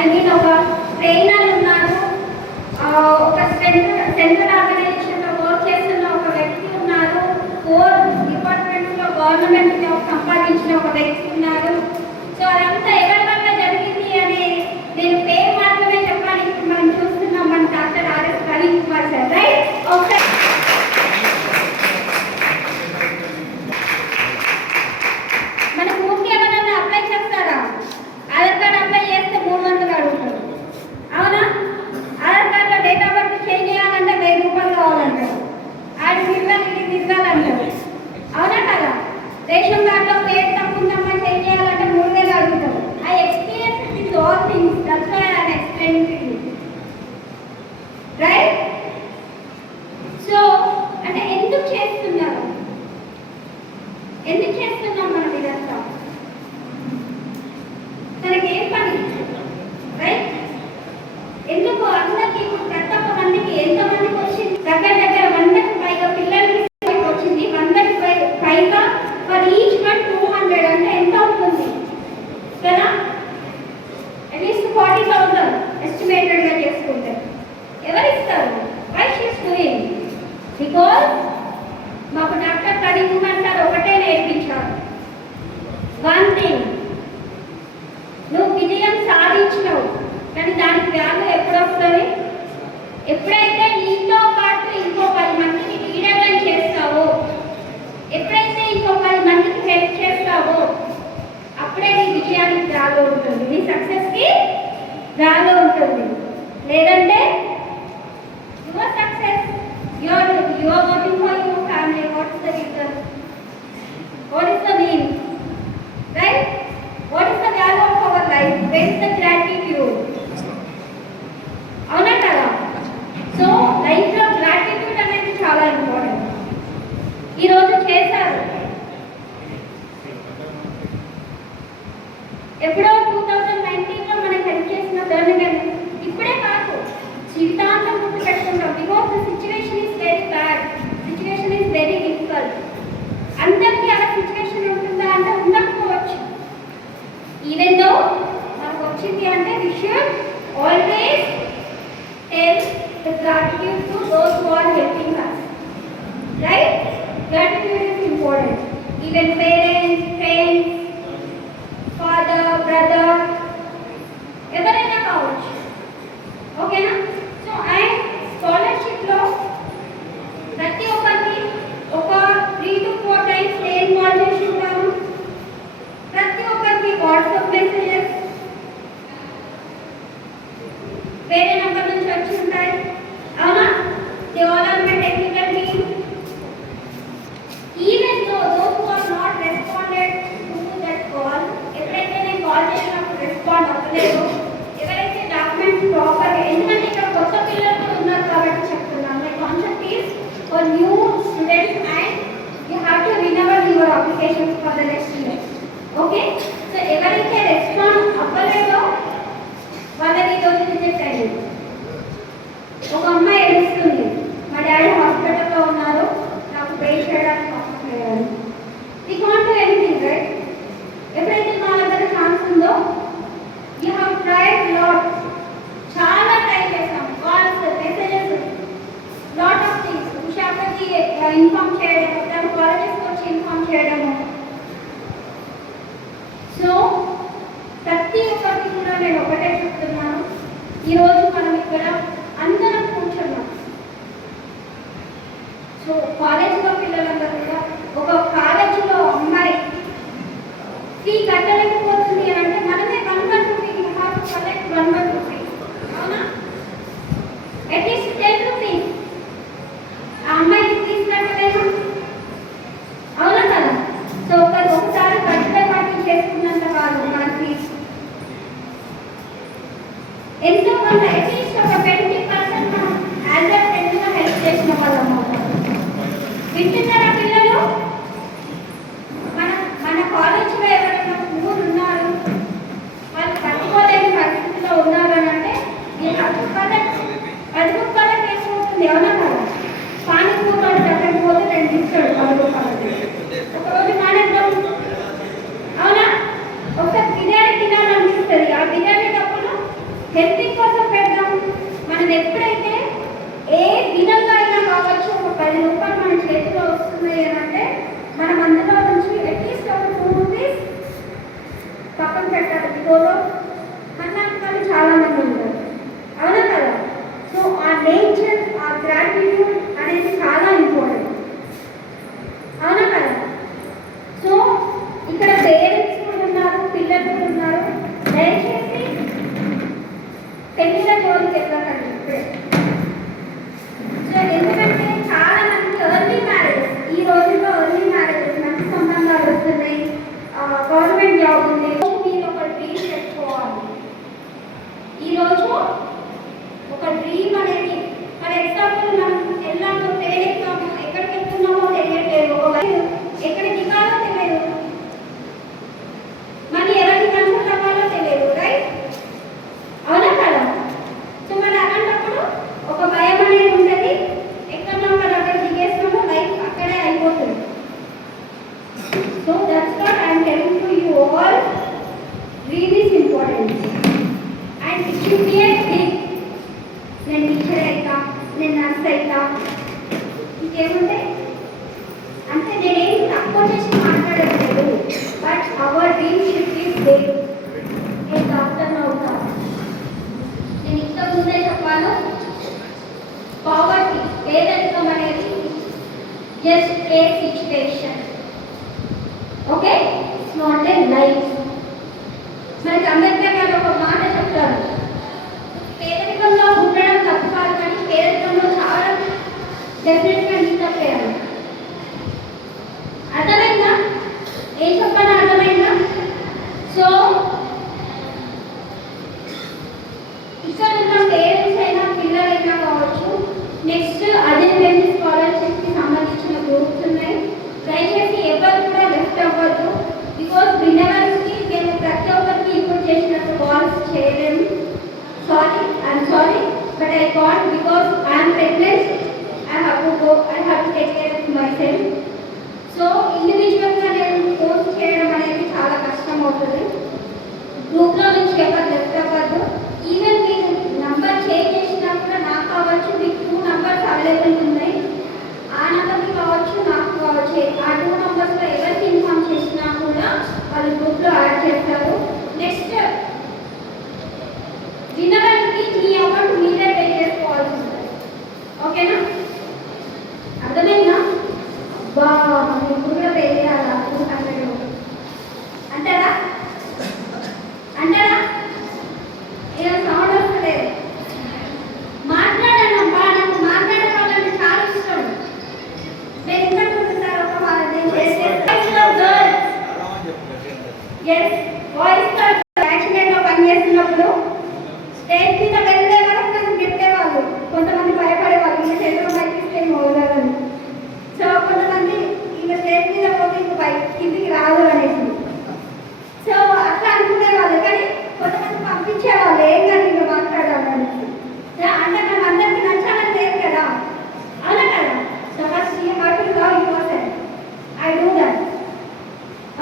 I mean ఒక trainer ఉన్నారు, ఒక సెంట్రల్ ఆర్గనైజేషన్లో వర్క్ చేస్తున్న ఒక వ్యక్తి ఉన్నారు, 4 డిపార్ట్మెంట్స్లో గవర్నమెంట్ జాబ్ సంపాదించిన ఒక వ్యక్తి ఉన్నారు. సో అదంతా ఎవరి వల్ల జరిగింది అని నేను పేరు మాత్రమే చెప్పాలి. ఇప్పుడు మనం చూస్తున్నాం మన doctor RS Praveen Kumar sir, right? ఒకసారి మన పూర్తి ఎవరైనా అప్లై చేస్తారా? ఆధార్ కార్డ్ అప్లై చేస్తే 300 అడుగుతారు, అవునా? ఆధార్ కార్డులో డేట్ ఆఫ్ బర్త్ చేంజ్ చేయాలంటే 1000 రూపాయలు కావాలంటారు, ఆడి తిరగాలంటారు, అవునా కదా? రేషన్ కార్డులో పేరు తప్పుందమ్మా చేంజ్ చేయాలంటే 3000 అడుగుతారు. I experience with all things, that's why I am explaining to you, right? So అంటే ఎందుకు చేస్తున్నారు, ఎందుకు చేస్తున్నాం మనం ఇదంతా? తనకి ఏం పని, రైట్? ఎందుకు అందరికీ ఇప్పుడు ప్రతి ఒక్క మందికి ఎంతమందికి వచ్చింది? దగ్గర 100కి పైగా పిల్లలకి వచ్చింది. 100కి పైగా ఫర్ ఈచ్ వన్ 200 అంటే ఎంత అవుతుంది కదా? అట్లీస్ట్ 40,000 ఎస్టిమేటెడ్గా చేసుకుంటే ఎవరిస్తారు? Why she's doing? బికాజ్ మాకు డాక్టర్ ప్రవీణ్ కుమార్ సార్ ఒకటే నేర్పించారు, వన్ థింగ్, నువ్వు విజయం సాధించినావు కానీ దానికి వాల్యూ ఎప్పుడు వస్తుంది? ఎప్పుడైతే నీతో పాటు ఇంకో 10 మందిని లీడర్లను చేస్తావో, ఎప్పుడైతే ఇంకో 10 మందికి హెల్ప్ చేస్తావో, అప్పుడే నీ విజయానికి వాల్యూ ఉంటుంది, నీ సక్సెస్కి వాల్యూ ఉంటుంది. లేదంటే your success, your working for your family, what is the reason, what is the mean, right? What is the value of our life, where is the gratitude, అవునా కదా? సో లైఫ్లో గ్రాటిట్యూడ్ అనేది చాలా ఇంపార్టెంట్. ఈరోజు చేశారు, ఎప్పుడో 2019లో మనకి హెల్ప్ చేసిన గవర్నమెంట్ ఇప్పుడే కాదు, జీవితాంతం గుర్తు పెట్టుకుంటాం. Because the situation is very bad, situation is very difficult. అందరికీ అలా సిచ్యువేషన్ ఉంటుందా అంటే ఉండకపోవచ్చు. ఈవెన్ దో మనకు వచ్చింది అంటే we should always tell the gratitude to those who are helping us, right? Gratitude is important. Even parents, friends, father, brother, ఎవరైనా కావచ్చు, ఓకేనా? సో అండ్ స్కాలర్షిప్లో ప్రతి ఒక్కరికి ఒక 3 to 4 టైమ్స్ నేను కాల్ చేసి ఉంటాను. ప్రతి ఒక్కరికి వాట్సాప్ మెసేజెస్ వేరే నెంబర్ నుంచి వచ్చి ఉంటాయి, అవునా? They all are my technical team. Even though those who are not responded to that call, ఎప్పుడైతే నేను కాల్ చేసినప్పుడు రెస్పాండ్ అవ్వలేదు, ఎవరైతే డాక్యుమెంట్స్ ప్రాపర్గా, ఎందుకంటే ఇక్కడ కొత్త పిల్లలు కూడా ఉన్నారు కాబట్టి చెప్తున్నాను. My concept is for new students and you have to renewal your applications for the next year, okay? So ఎవరైతే రెస్పాండ్ అవ్వలేదో వాళ్ళని ఈరోజు రిజెక్ట్ అయ్యింది. ఒక అమ్మాయి ఏడుస్తుంది, మా డాడీ హాస్పిటల్లో ఉన్నారు, నాకు పే చేయడానికి hospital, we can't do anything, right? ఎప్పుడైతే మా దగ్గర ఛాన్స్ ఉందో, యూ హ్యావ్ ట్రైడ్ లాట్, చాలా ట్రై చేస్తాం, calls, messages, lot of things. ఉషాకి ఇన్ఫార్మ్ చేయడం, తను కాలేజెస్కి వచ్చి ఇన్ఫార్మ్ చేయడము. సో ప్రతి ఒక్కరికి కూడా నేను ఒకటే చెప్తున్నాను, ఈరోజు మనం ఇక్కడ అందరం కూర్చున్నాం. సో కాలేజీలో పిల్లలందరూ కూడా, ఒక కాలేజీలో అమ్మాయి ఫీ కట్టలేకపోతుంది అంటే మనమే 1 రూపీ కలెక్ట్ 1 రూపీ, అవునా? అట్లీస్ట్ 10 రూపీస్ ఆ అమ్మాయికి ఫీజు కట్టలేము, అవునా కదా? సో ఒకసారి బర్త్డే పార్టీ చేసుకున్నంత కాదు మన ఫీజు, ఎంతో కొంత అట్లీస్ట్ ఒక 20% మనం యాజ్ అ ఫ్రెండ్గా హెల్ప్ చేసిన వాళ్ళం అవుతాం. వింటున్నారా పిల్లలు? మన కాలేజీలో ఎవరైనా ఊరు ఉన్నారు, వాళ్ళు కట్టుకోలేని పరిస్థితిలో ఉన్నారు అని అంటే మీరు 10 రూపాయలకి వేసుకుంటుంది, అవునా కదా? పానీపూరి దగ్గరికి పోతే 2 ఇస్తాడు 10 రూపాయలకి. ఒకరోజు మానేద్దాం, అవునా? ఒకసారి బిర్యానీ తినాలనిపిస్తుంది, ఆ బిర్యానీ డబ్బులు హెల్పింగ్ కోసం పెడదాం. మనం ఎప్పుడైతే ఏ విధంగా అయినా కావచ్చు ఒక 10 రూపాయలు మన చేతిలో వస్తున్నాయి అని అంటే మనం అందులో నుంచి అట్లీస్ట్ ఒక 2 రూపీస్ పక్కన పెట్టాలి. బికోలో మన చాలా మంది ఉంటారు, అవునా కదా? సో ఆ నేచర్, ఆ గ్రాటిట్యూడ్ అనేది చాలా ఇంపార్టెంట్, అవునా కదా? సో ఇక్కడ పేరెంట్స్ కూడా ఉన్నారు, పిల్లలు కూడా ఉన్నారు. దయచేసి పెళ్లిళ్ళ జోలికి వెళ్ళకండి ఇప్పుడే. సో ఎందుకంటే చాలా మంది ఎర్లీ మ్యారేజ్, ఈ రోజుల్లో ఎర్లీ మ్యారేజెస్, మంచి సంబంధాలు వస్తున్నాయి, గవర్నమెంట్ జాబ్ ఉంది, మీరు ఒక డ్రీమ్ పెట్టుకోవాలి. ఈరోజు ఒక డ్రీమ్ అనేది, ఫర్ ఎగ్జాంపుల్ మనం వెళ్ళాము, ట్రైన్ ఎక్కాము, ఎక్కడికి వెళ్తున్నామో తెలియట్లేదు, ఎక్కడికి దిగాలో తెలియదు, మళ్ళీ ఎవరికి కన్సల్ట్ అవ్వాలో తెలియదు, రైట్? అవునా కదా? సో మరి అలాంటప్పుడు ఒక భయం అనేది ఉంటుంది. ఎక్కడో మన అక్కడ దిగేసినామో లైఫ్ అక్కడే అయిపోతుంది. So that's what I'm telling to you all, dream is important and it should be a dream. నేను టీచర్ అవుతా, నేను నర్స్ అవుతా, ఇంకేముంటే అంటే నేనేం తక్కువ చేసి మాట్లాడలేదు. But our dream should be big. నేను డాక్టర్ని అవుతా. నేను ఇంతకు ముందే చెప్పాను, పావర్టీ, పేదరికం అనేది just a situation, okay? It's not a life. మనకి అంబేద్కర్ గారు ఒక మాట చెప్తారు, పేదరికంలో ఉండడం తప్పు కాదు, కానీ పేదరికంలో చాలా డెఫినెట్గా నిద్రపోయారు. అర్థమైందా? ఏం చెప్పాలో అర్థమైందా? సో ఇక్కడ ఉన్న పేరెంట్స్ అయినా పిల్లలైనా కావచ్చు, నెక్స్ట్ అదే స్కాలర్షిప్కి సంబంధించిన గ్రూప్స్ ఉన్నాయి. దయచేసి ఎవరు కూడా లెఫ్ట్ అవ్వద్దు. బికాస్ విన్నర్స్కి మేము ప్రతి ఒక్కరికి ఇంప్రూవ్ చేసినట్టు కాల్స్ చేయలేము. I'm sorry but I can't, because I'm pregnant. I have to go, I have to take care of my self. So ఇండివిజువల్గా నేను పోస్ట్ చేయడం అనేది చాలా కష్టం అవుతుంది. గ్రూప్లో నుంచి ఎవరు లెఫ్ట్ అవ్వద్దు. ఈవెన్ మీరు నంబర్ చేంజ్ చేసినా కూడా నాకు కావచ్చు, మీకు 2 నంబర్స్ అవైలబుల్ ఉన్నాయి, ఆ నెంబర్కి కావచ్చు, నాకు కావచ్చు. ఆ 2 నంబర్స్లో ఎవరికి ఇన్ఫార్మ్ చేసినా కూడా వాళ్ళు గ్రూప్లో యాడ్ చేస్తారు. నెక్స్ట్ విన్నర్కి మీ అమౌంట్ మీరే పే చేసుకోవాల్సి ఉంటుంది, ఓకేనా? అర్థమైందా? ఇప్పుడు కూడా పే చేయాలా? 200 అంటారా? అంటారా? ఇక సౌండ్ వస్తలేదు. మాట్లాడాను అబ్బా, నాకు మాట్లాడే వాళ్ళంటే చాలా ఇష్టం. నేను ఇంకా చూపిస్తారు ఒక వాళ్ళని యాక్సిడెంట్లో పనిచేస్తున్నప్పుడు స్టేజ్ మీద వెళ్ళే వరకు నన్ను పెట్టేవాళ్ళు. కొంతమంది భయపడేవాళ్ళు, ఈ చేతిలో బయటిస్తే మోగాలని. సో కొంతమంది ఈమె స్టేజ్ మీద పోతే కిందికి రాదు అనేసి, సో అట్లా అనుకునేవాళ్ళు. కానీ కొంతమంది పంపించేవాళ్ళు, ఏం కానీ ఇంకా మాట్లాడాలనేసి. అంటే మనం అందరికీ నచ్చాలని లేదు కదా, అవునా కదా? So first you have to love yourself. I do that,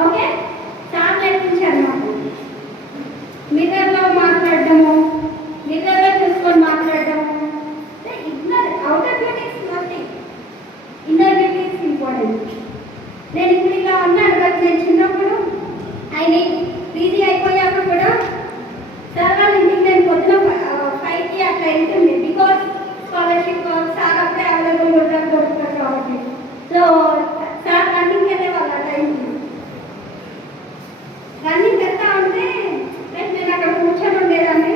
okay? చాలా నేర్పించాను నాకు. మిర్రర్లో మాట్లాడటము, మిర్రర్లో చూసుకొని మాట్లాడటము. Inner outer beauty is nothing, inner beauty is important. నేను ఇప్పుడు ఇలా అన్నాను కదా, నేను చిన్నప్పుడు ఆయన పీజీ అయిపోయాక కూడా సార్ వాళ్ళ ఇంటికి నేను పొద్దున 5కి అట్లా వెళ్తుంది. బికాస్ స్కాలర్షిప్ సార్ అప్పుడే అవైలబుల్ ఉంటారు దొరుకుతారు కాబట్టి. సో సార్ రన్నింగ్ వెళ్ళే వాళ్ళు ఆ టైంకి. రన్నింగ్ వెళ్తా ఉంటే నేను అక్కడ కూర్చొని ఉండేదాన్ని.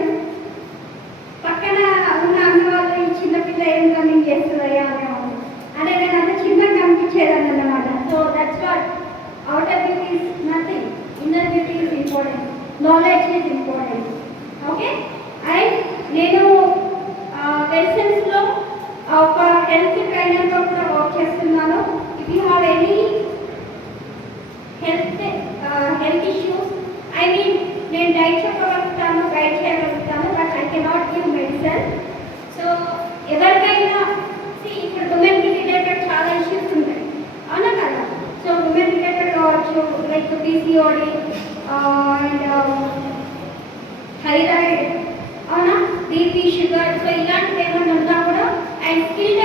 పక్కన ఉన్న అన్న వాళ్ళు, ఈ చిన్నపిల్ల ఏం రన్నింగ్ చేస్తుందయ్యా అనేవాళ్ళు. అంటే నేను అంత చిన్నగా కనిపించేదాన్ని అన్నమాట. So that's what outer beauty is nothing, inner beauty is important, knowledge is important, okay? And నేను వెల్సెన్స్లో ఒక హెల్త్ ట్రైనర్గా కూడా వర్క్ చేస్తున్నాను. If you have any health issues, I mean నేను డైట్ చెప్పగలుగుతాను, గైడ్ చేయగలుగుతాను, but I cannot give medicine. So ఎవరికైనా ఇప్పుడు ఉమెన్కి రిలేటెడ్ చాలా ఇష్యూస్ ఉంటాయి, అవునా కదా? సో ఉమెన్ రిలేటెడ్ కావచ్చు, లైక్ పీసీఓడి అండ్ థైరాయిడ్, అవునా? బీపీ షుగర్ సో ఇలాంటివి ఏమైనా ఉన్నా కూడా అండ్ స్కిల్